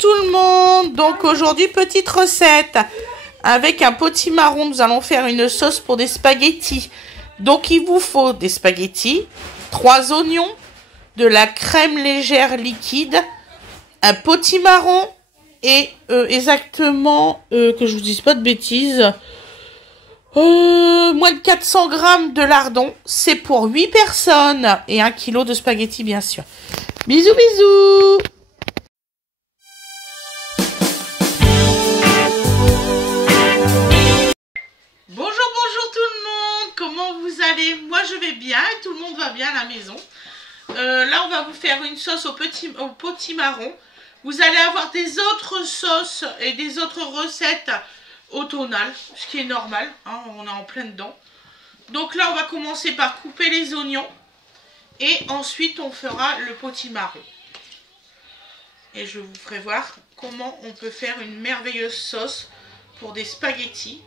tout le monde. Donc aujourd'hui, petite recette. Avec un potimarron, nous allons faire une sauce pour des spaghettis. Donc il vous faut des spaghettis, 3 oignons, de la crème légère liquide, un potimarron et exactement, que je vous dise pas de bêtises, moins de 400 grammes de lardons. C'est pour 8 personnes et 1 kg de spaghettis bien sûr. Bisous bisous. Bonjour tout le monde, comment vous allez? Moi je vais bien et tout le monde va bien à la maison. Là on va vous faire une sauce au potimarron. Vous allez avoir des autres sauces et des autres recettes automnales, ce qui est normal, hein, on est en plein dedans. Donc là on va commencer par couper les oignons et ensuite on fera le potimarron. Et je vous ferai voir comment on peut faire une merveilleuse sauce pour des spaghettis.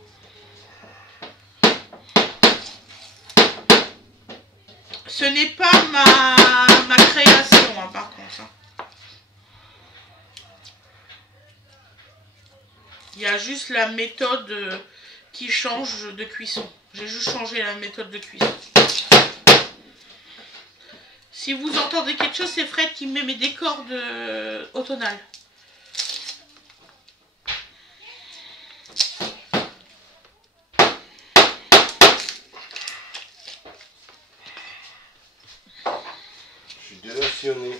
Ce n'est pas ma création, hein, par contre. Il y a juste la méthode qui change de cuisson. J'ai juste changé la méthode de cuisson. Si vous entendez quelque chose, c'est Fred qui met mes décors automnales. Je suis dénationné.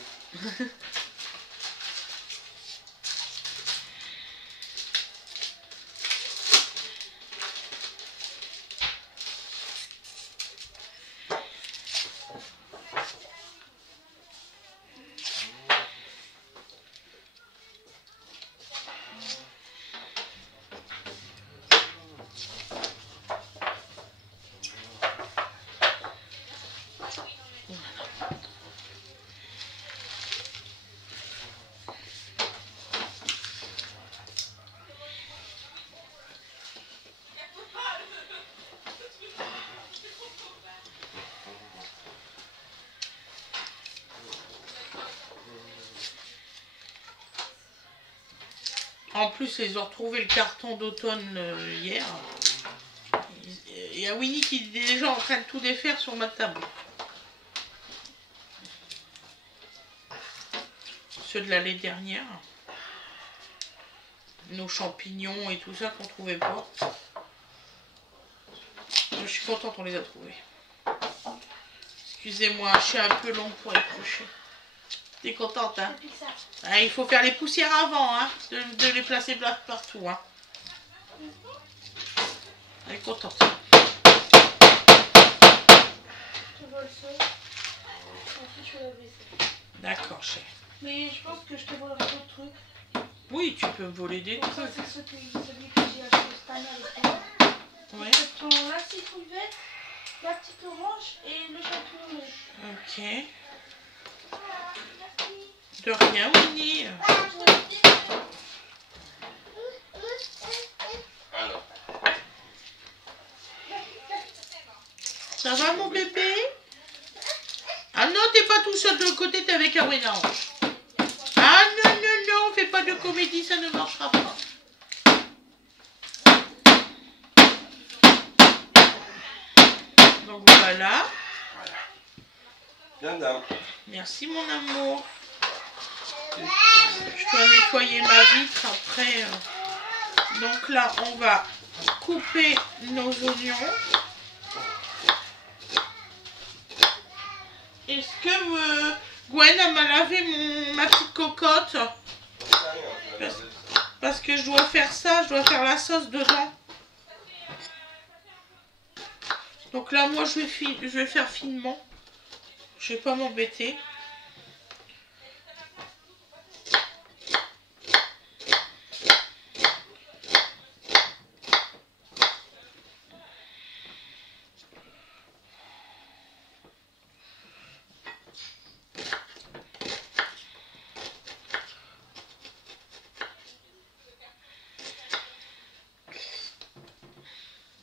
En plus, ils ont retrouvé le carton d'automne hier. Il y a Winnie qui est déjà en train de tout défaire sur ma table. Ceux de l'année dernière. Nos champignons et tout ça qu'on ne trouvait pas. Je suis contente, on les a trouvés. Excusez-moi, je suis un peu longue pour éplucher. T'es contente, hein? Ah, il faut faire les poussières avant, hein, de les placer partout, hein. Elle est contente. D'accord, chérie. Mais je pense que je te volerai d'autres trucs. Oui, tu peux me voler des trucs. Ça, c'est celui que j'ai acheté cette année avec toi. Ouais. La citrouvette, la petite orange et le champignon. Ok. De rien, Winnie. Ça va, mon bébé? Ah non, t'es pas tout seul de l'autre côté, t'es avec un mélange. Ah non, non, non, fais pas de comédie, ça ne marchera pas. Donc voilà. Bien, dame. Merci, mon amour. Je dois nettoyer ma vitre après. Donc là, on va couper nos oignons. Est-ce que Gwen elle m'a lavé ma petite cocotte? Parce que je dois faire ça, je dois faire la sauce dedans. Donc là, moi, je vais faire finement. Je vais pas m'embêter.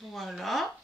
Voilà.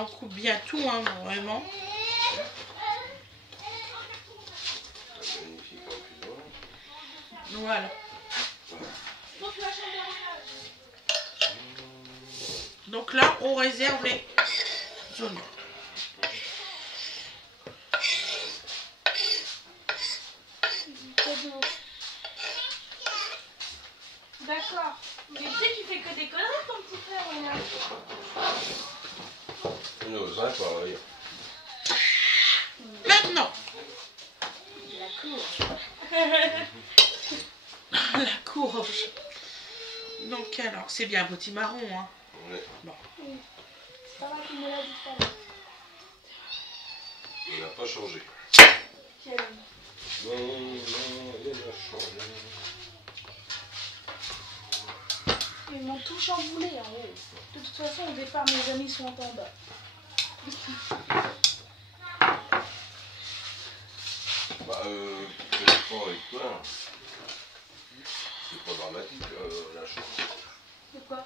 Là, on coupe bien tout, hein, vraiment. Magnifique en plus loin. Voilà. Donc là, on réserve les oignons. D'accord. Mais tu sais qu'il fait que des conneries, ton petit frère, regarde. Il n'oserait pas rire. Maintenant, La courge. la courge. Donc alors, c'est bien un potimarron, hein. Ouais. Bon. C'est pas mal qu'il me l'a dit tout à l'heure. Il n'a pas changé. Quel homme. Non, il a changé. Ils m'ont tout chamboulé en haut. De toute façon, au départ, mes amis sont en bas. Bah, je suis pas avec toi. C'est pas dramatique, la chose. De quoi?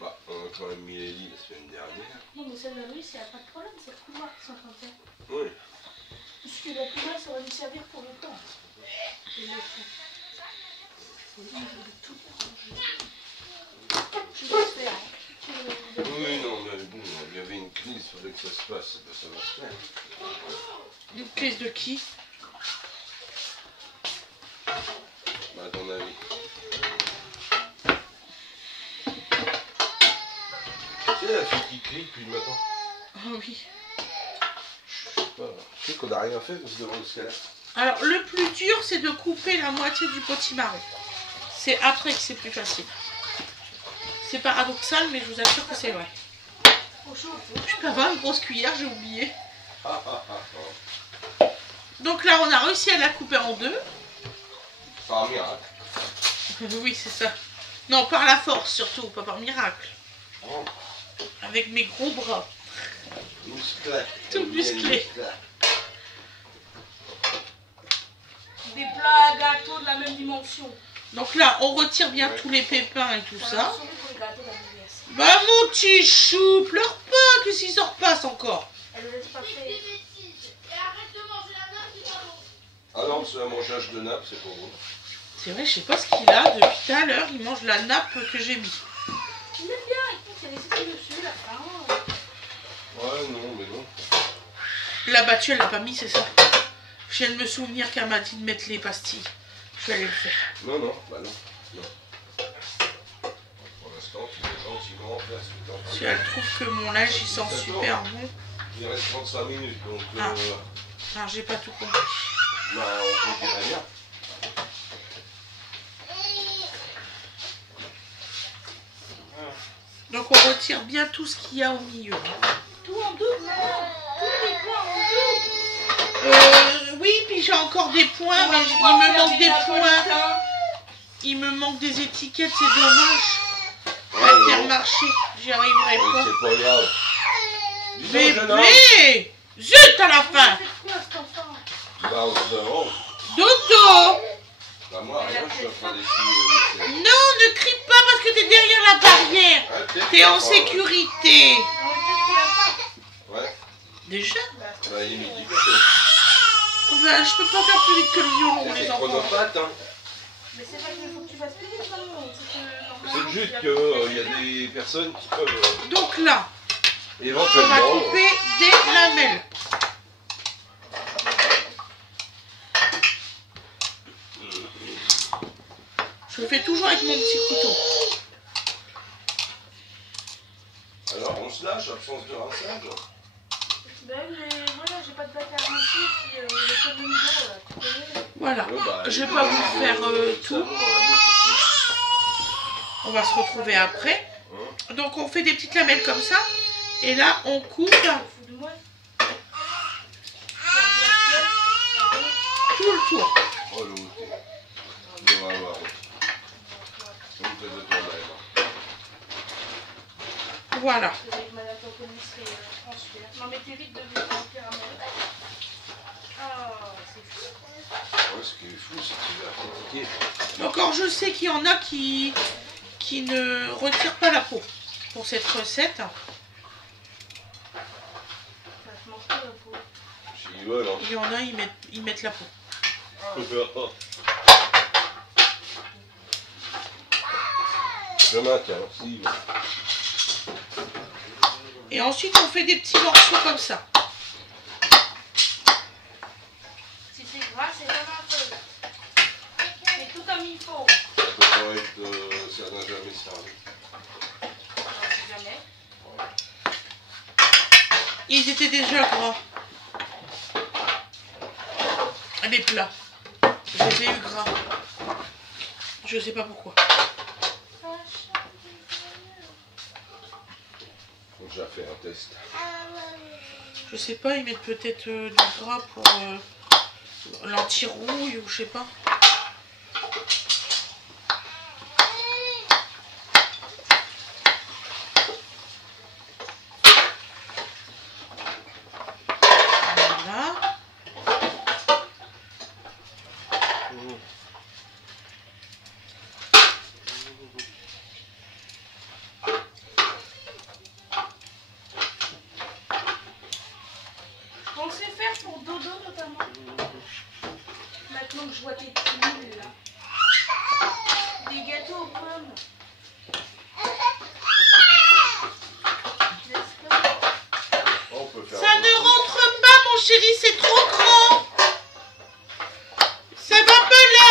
Bah, on a quand même mis les lits la semaine dernière. Non, mais celle de lui, c'est pas de problème, c'est le couloir qui sont en train de faire. Oui. Puisque la couloir, ça va lui servir pour le temps. Je l'ai fait. Oui, je vais tout ranger. Je vais le faire. Oui, non, mais bon, il y avait une crise, il fallait que ça se passe, ben, ça va se faire. Une crise de qui? Bah, à ton avis. C'est la fille qui crie depuis le matin. Ah oui. Je sais pas. Tu sais qu'on n'a rien fait, on se demande ce qu'elle a. Alors, le plus dur, c'est de couper la moitié du potimarron. C'est après que c'est plus facile. C'est paradoxal, mais je vous assure que c'est vrai. Je peux avoir une grosse cuillère, j'ai oublié. Donc là, on a réussi à la couper en deux. Par un miracle. Oui, c'est ça. Non, par la force surtout, pas par miracle. Oh, Avec mes gros bras. musclé. Tout musclé. Des plats à gâteau de la même dimension. Donc là, on retire bien Ouais. tous les pépins et tout Ça ça. m'a sauvé pour les gâteaux de la BBS. Bah mon petit chou, pleure pas, que s'il s'en repasse encore. Elle le laisse pas faire. Ah non, c'est un mangeage de nappe, c'est pour vous. C'est vrai, je sais pas ce qu'il a, depuis tout à l'heure, il mange la nappe que j'ai mis. Il aime bien, écoute, il y a des essais dessus, la fin. Ouais, non, mais non. La battue, elle l'a pas mis, c'est ça. Je viens de me souvenir qu'elle m'a dit de mettre les pastilles. Je vais aller le faire. Non, non, bah non. Non. Pour l'instant, tu es gentiment en place. Si elle trouve que mon linge, il sent super bon. Il reste 35 minutes, donc... Ah. Alors, j'ai pas tout compris. Bah, on dirait bien. Donc, on retire bien tout ce qu'il y a au milieu. Tout en double, tous les points en double. Oui, puis j'ai encore des points, mais il me manque des points. Il me manque des étiquettes, c'est dommage. Intermarché, j'y arriverai Oh, pas. c'est pas grave. Dis donc, jeune homme. Bébé, zut à la fin. C'est quoi cet enfant? Bah, on se demande. Dodo. Bah, moi, rien, je suis en train d'essayer. Non, ne crie pas parce que t'es derrière la barrière. T'es en sécurité. On va dire qu'il a faim. Ouais, Déjà? bah, il est midi. Ben, je peux pas faire plus vite que le violon, C'est les enfants. chronopathe, hein. Mais c'est vrai qu'il faut que tu fasses plus vite, maman. C'est juste qu'il y a des personnes qui peuvent Donc là, on va éventuellement. couper des lamelles. Je le fais toujours avec mon petit couteau. Alors, on se lâche, absence de rinçage. Ben, mais voilà, j'ai pas de bac à rincer, puis le communiqué, là, tu connais. Voilà. Ouais, bah, Je vais pas vous faire tout. On va se retrouver après. Donc on fait des petites lamelles comme ça. Et là, on coupe Fous de moi. tout le tour. Oh, l'autre. On va voir. On te donne ton aide. Voilà. Avec madame Toconi, c'est François. Non, mais t'es vite devenu remplir un mot. Ah, c'est fou. Ouais, ce qui est fou, c'est que tu vas critiquer. Donc alors, je sais qu'il y en a qui ne retirent pas la peau pour cette recette. qui veulent. Hein. Il y en a, ils mettent la peau. Je maintiens aussi. Et ensuite, on fait des petits morceaux comme ça. Si c'est gras, c'est comme un peu. C'est tout comme il faut. Ça peut pas être... ça n'a jamais servi. On sait jamais. Ils étaient déjà gras. Les plats. J'avais eu gras. Je sais pas pourquoi. Faut déjà faire un test. Je sais pas, ils mettent peut-être du gras pour l'anti-rouille ou je sais pas. Voilà. Je pensais faire pour Dodo notamment. Maintenant que je vois tes tenues là. Des gâteaux aux pommes. On peut faire Ça ne rentre pas, mon chéri, c'est trop grand. Ça va pas là.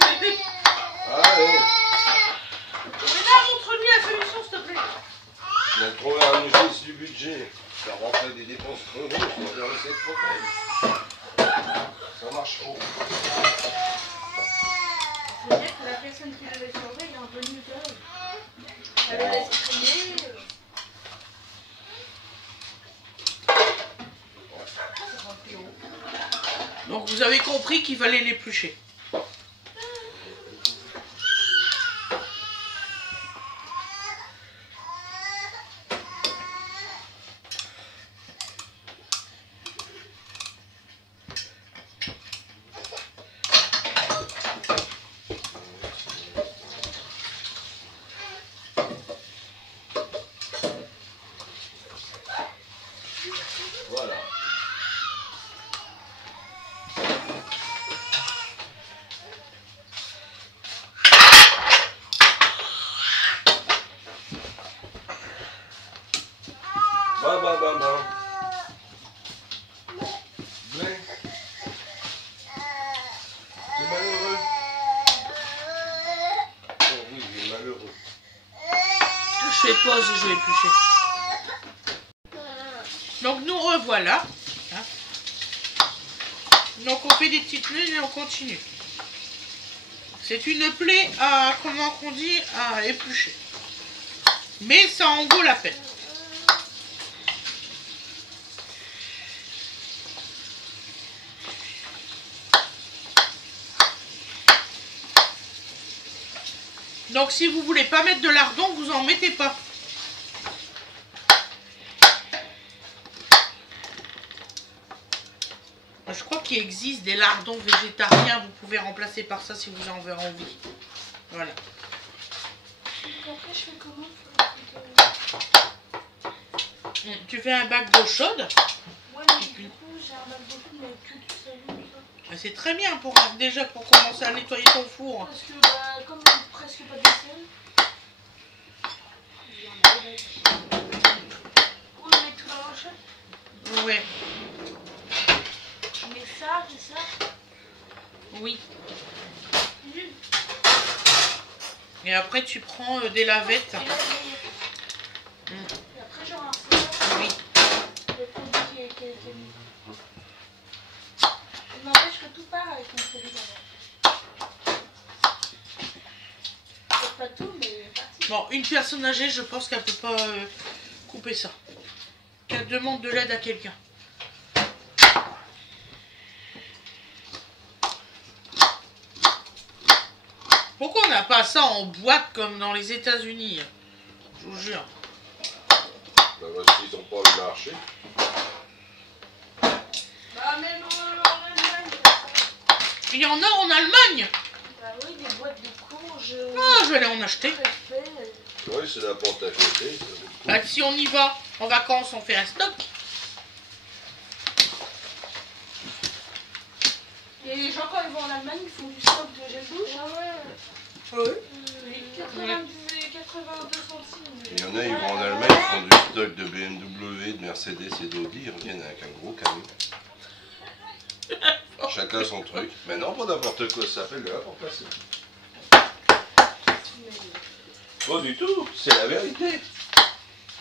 Allez, Oui, là, montre-lui la solution, s'il te plaît. on a trouvé un registre du budget. Ça rentrait des dépenses crevées, on va faire cette fauteuil. Ça marche trop. C'est-à-dire que la personne qui devait sauver est revenue d'elle. Elle a laissé traîner. C'est rempli haut. Donc vous avez compris qu'il fallait l'éplucher. Voilà. Bam, bam, bam, bam. Blin. T'es malheureux. Oh oui, il est malheureux. Je fais pause et je vais éplucher. Donc nous revoilà. Hein. Donc on fait des petites lunes et on continue. C'est une plaie à, comment qu'on dit, à éplucher. Mais ça en vaut la peine. Donc si vous voulez pas mettre de lardon, vous en mettez pas. Je crois qu'il existe des lardons végétariens, vous pouvez remplacer par ça si vous en avez envie. Voilà. Après, je fais comment? Tu fais un bac d'eau chaude. Ouais, mais du coup, j'ai un bac de food, mais que du savon. C'est très bien pour déjà pour commencer à nettoyer ton four. Parce que, bah, comme il n'y a presque pas de vaisselle, on le met tout dans l'enchère. Ouais. Je mets ça, c'est ça. Oui. Mmh. Et après tu prends des lavettes. Et là, Mm. et après, je rince ça. Oui. Le produit qui est mis. Il n'empêche que tout part avec mon produit d'abord. Peut-être pas tout, mais partie. Bon, une personne âgée, je pense qu'elle peut pas couper ça. Qu'elle demande de l'aide à quelqu'un. Pourquoi on n'a pas ça en boîte comme dans les États-Unis? Je vous jure. Bah, parce qu'ils n'ont pas le marché. Bah, même en Allemagne. Il y en a en Allemagne. Bah oui, des boîtes de courges. Ah, je vais aller en acheter. préfets. Oui, c'est n'importe à côté. Bah, si on y va en vacances, on fait un stock. gens, quand ils vont en Allemagne, ils font du stock de gel douche. Ah ouais. Oui. 82 centimes. Il y en a, ils vont en Allemagne, ils font du stock de BMW, de Mercedes et d'Audi, ils reviennent avec un gros camion. Chacun son truc. Mais non, pas n'importe quoi, ça s'appelle de l'importation. Pas du tout, c'est la vérité.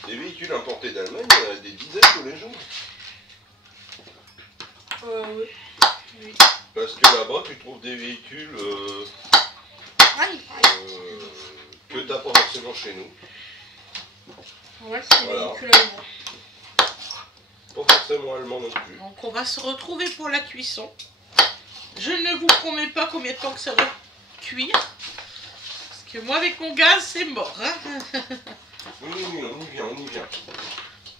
Des véhicules importés d'Allemagne, il y en a des dizaines tous les jours. Oui. Parce que là-bas, tu trouves des véhicules que t'as pas forcément chez nous. Ouais, c'est des Voilà. véhicules allemands. Pas forcément allemand non plus. Donc on va se retrouver pour la cuisson. Je ne vous promets pas combien de temps que ça va cuire. Parce que moi avec mon gaz c'est mort. Hein. Oui, on y vient, on y vient.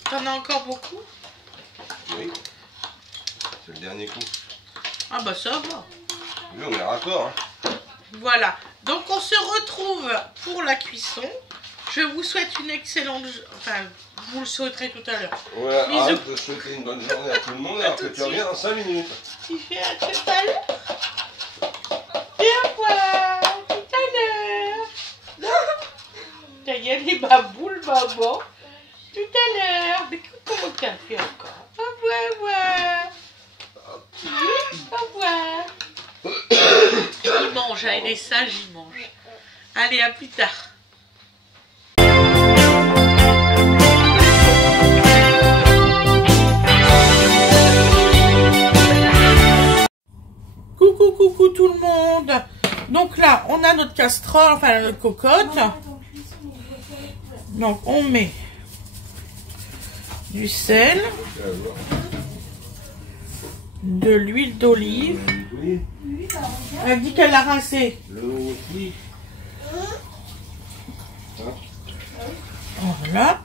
T'en as encore beaucoup? Oui. C'est le dernier coup. Ah bah ça va. Oui, on est raccord. Hein. Voilà. Donc on se retrouve pour la cuisson. Je vous souhaite une excellente... Enfin, vous le souhaiterez tout à l'heure. Ouais, Bisous. arrête de souhaiter une bonne journée à tout le monde alors que tu reviens dans 5 minutes. Tu fais à tout à l'heure. Et au revoir. Tout à l'heure. Ta gueule les baboules, maman. Tout à l'heure. Mais comment t'as fait encore? Au revoir. Oui, au revoir. Il mange, hein, il est sage, il mange. Allez, à plus tard. Coucou tout le monde. Donc là, on a notre casserole, enfin notre cocotte. Donc on met du sel, de l'huile d'olive. Oui, Elle dit qu'elle l'a rincé. l'eau aussi. Voilà.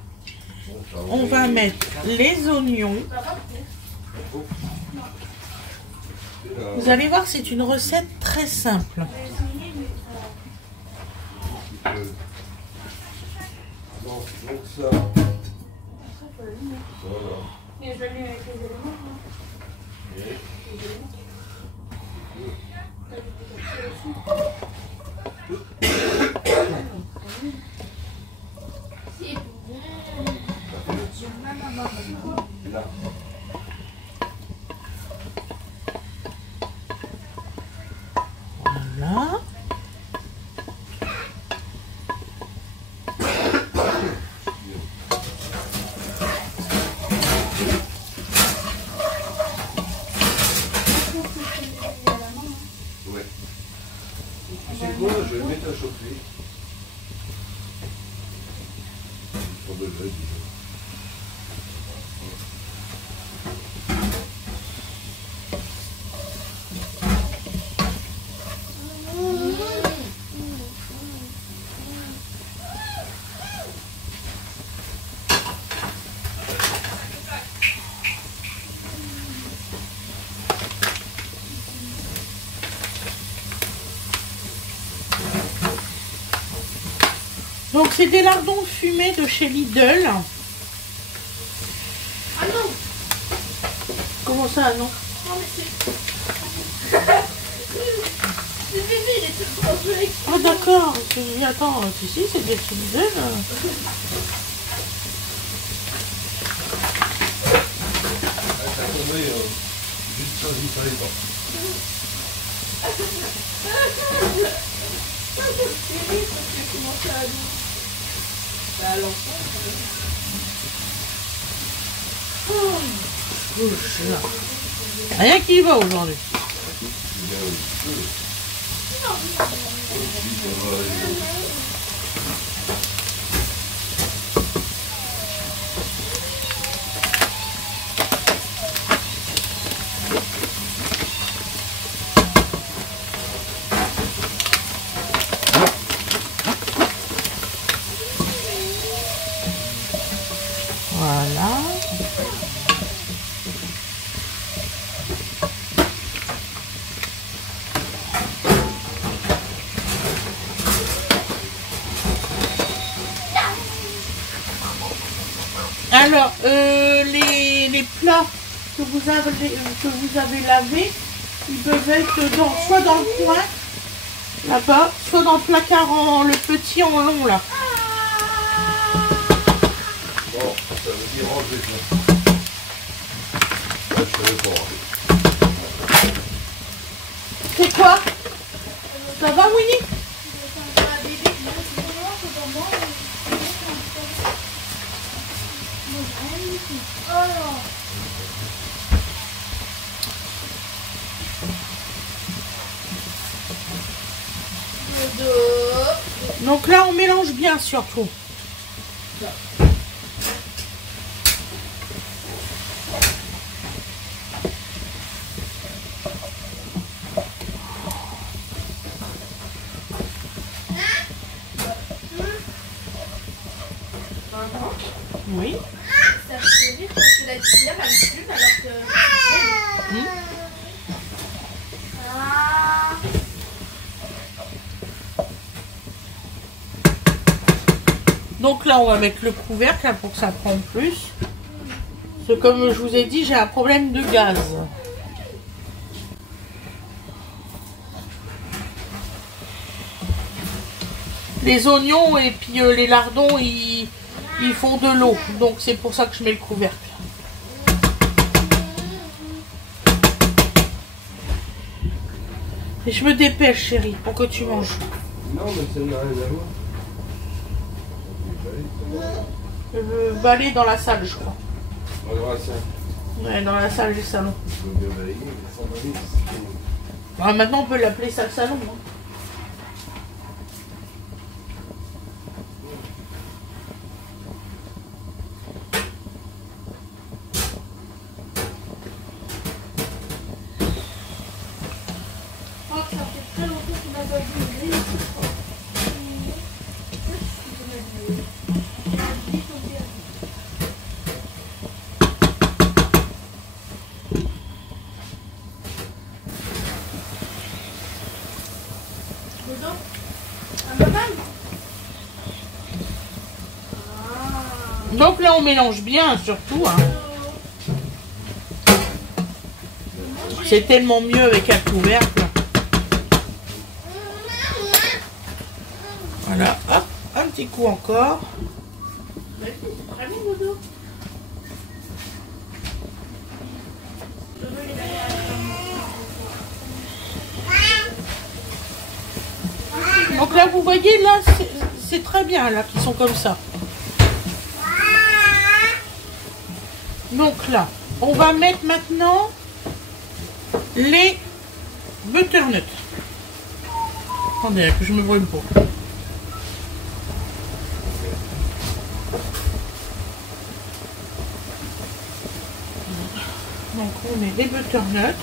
On va mettre les oignons. Vous allez voir, c'est une recette très simple. Donc ça. Voilà. Mais je vais lui avec les éléments. Là. Voilà. Ouais. Tu sais quoi, je vais le mettre à chauffer. Sur de l'œil déjà. Donc c'est des lardons fumés de chez Lidl. Ah non. Comment ça, non? Non mais c'est... Le bébé il est tout congelé. Ah d'accord. Attends, si, c'est des chez Lidl. Ça tomberait juste ça, il fallait pas. Rien qui va aujourd'hui. Voilà. Alors, les plats que vous avez lavés, Ils peuvent être soit dans le coin, là-bas, soit dans le placard le petit en long là. Bon, ça veut dire ranger ça. Là, je savais pas ranger. C'est quoi? Ça va, Winnie? Donc là, on mélange bien surtout. Oui. Ça fait rire parce que la cuillère elle plume alors que. Ah. Donc là, on va mettre le couvercle là, pour que ça prenne plus. Parce que comme je vous ai dit, j'ai un problème de gaz. Les oignons et puis les lardons, ils font de l'eau. Donc c'est pour ça que je mets le couvercle. Et je me dépêche, chérie, pour que tu manges. Non, mais ça n'a rien à voir. Je vais aller dans la salle, je crois. On va ça. Ouais, dans la salle du salon. Je veux bien balayer, mais sans balayer, c'est fini. Ah, maintenant, on peut l'appeler salle salon. Hein. Oh, ça fait très longtemps qu'on n'a pas vu une Donc là, on mélange bien, surtout. Hein. C'est tellement mieux avec un couvercle. Voilà, hop, un petit coup encore. Donc là, vous voyez, là, c'est très bien, là, qu'ils sont comme ça. Donc là, on va mettre maintenant les butternuts. Attendez, que je me brûle pas. Donc on met les butternuts.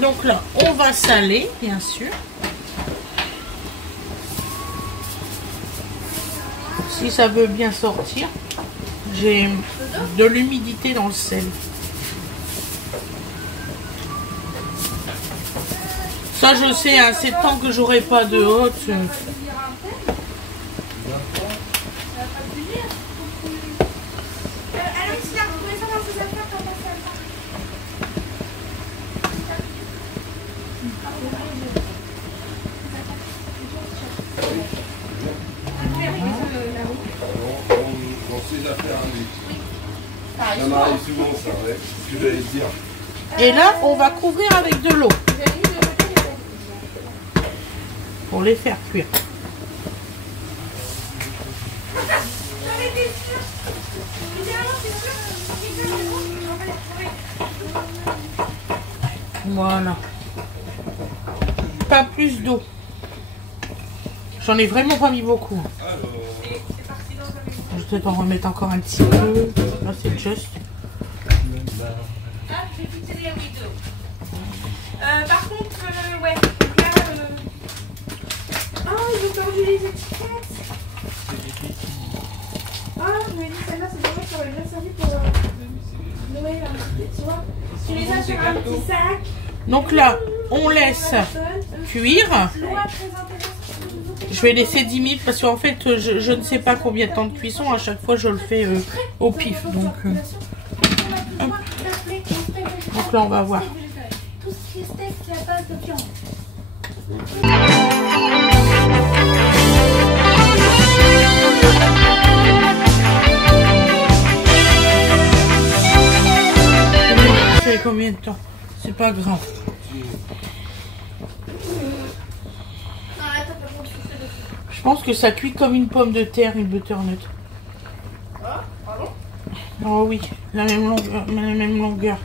Donc là, on va saler, bien sûr. Si ça veut bien sortir, j'ai de l'humidité dans le sel. Ça, je sais, hein, c'est tant que j'aurai pas de hôte. Dans ses affaires à lui. Ça m'arrive souvent, ça, ouais. C'est ce que j'allais te dire. Et là, on va couvrir avec de l'eau. Pour les faire cuire. Voilà. Pas plus d'eau. J'en ai vraiment pas mis beaucoup. Je vais peut-être en remettre encore un petit peu. Là, c'est juste. Par contre, ouais, là, oh, ils ont perdu les étiquettes. Ah, je me dis, celle-là, c'est dommage, ça aurait bien servi pour... Ouais, tu vois, tu les as sur un petit sac. Donc là, on laisse cuire. Je vais laisser 10 minutes parce qu'en fait, je ne sais pas combien de temps de cuisson. À chaque fois, je le fais au pif. Donc là, on va voir. Tout ce qui est steak, c'est à base de viande. Ça fait combien de temps? C'est pas grave. Je pense que ça cuit comme une pomme de terre, une butternut. Ah, pardon? Oh oui, la même longueur.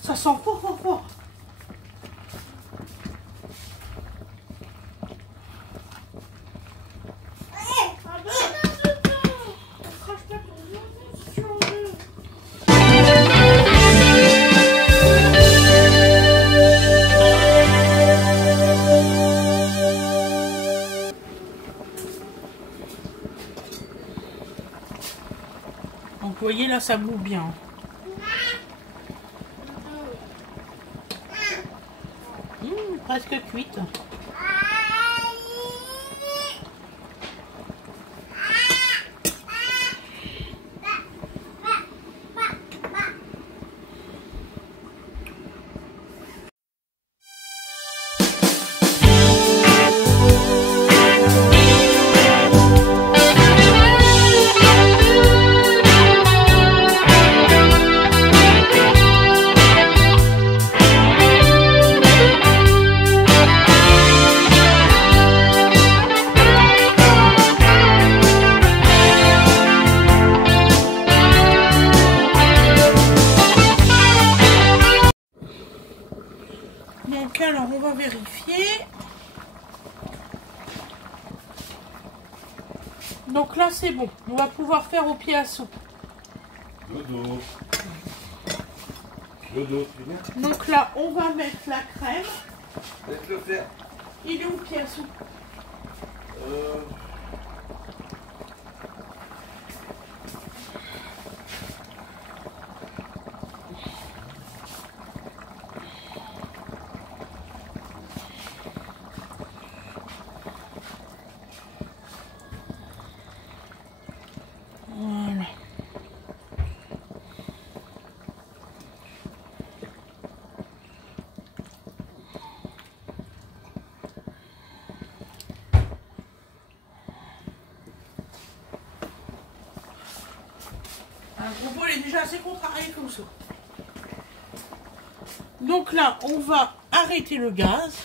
Ça sent fort, fort, fort. Donc vous voyez là, ça boue bien. Presque cuite. Donc alors on va vérifier. Donc là c'est bon. On va pouvoir faire au pied à soupe. Dodo. Dodo, tu viens? Donc là on va mettre la crème. Laisse-le faire. Il est au pied à soupe. Voilà. Un gros bol est déjà assez contrarié comme ça. Donc là, on va arrêter le gaz.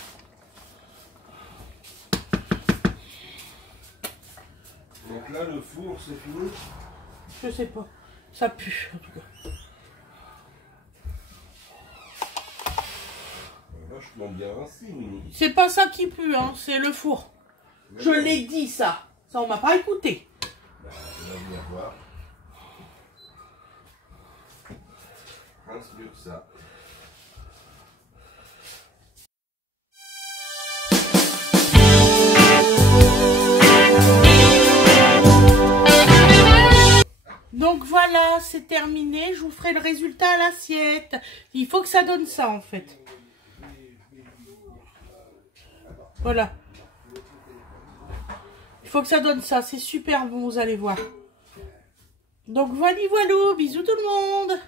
Donc là, le four, c'est fini? Je sais pas. Ça pue, en tout cas. Vachement bien rincé, Mini. C'est pas ça qui pue, hein, c'est le four. Je l'ai dit, ça. Ça, on m'a pas écouté. Bah, là, on va voir. Rince mieux que ça. Donc voilà, c'est terminé. Je vous ferai le résultat à l'assiette. Il faut que ça donne ça, en fait. Voilà. Il faut que ça donne ça. C'est super bon, vous allez voir. Donc voilà, voilà. Bisous tout le monde.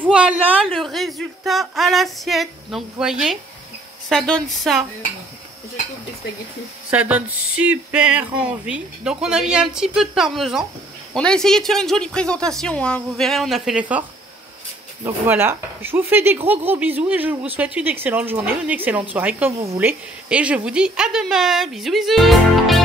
Voilà le résultat à l'assiette. Donc vous voyez, ça donne ça. Je coupe des spaghettis. Ça donne super envie. Donc on a mis un petit peu de parmesan. On a essayé de faire une jolie présentation, hein. Vous verrez, on a fait l'effort. Donc voilà, je vous fais des gros bisous et je vous souhaite une excellente journée, une excellente soirée comme vous voulez. Et je vous dis à demain. Bisous bisous.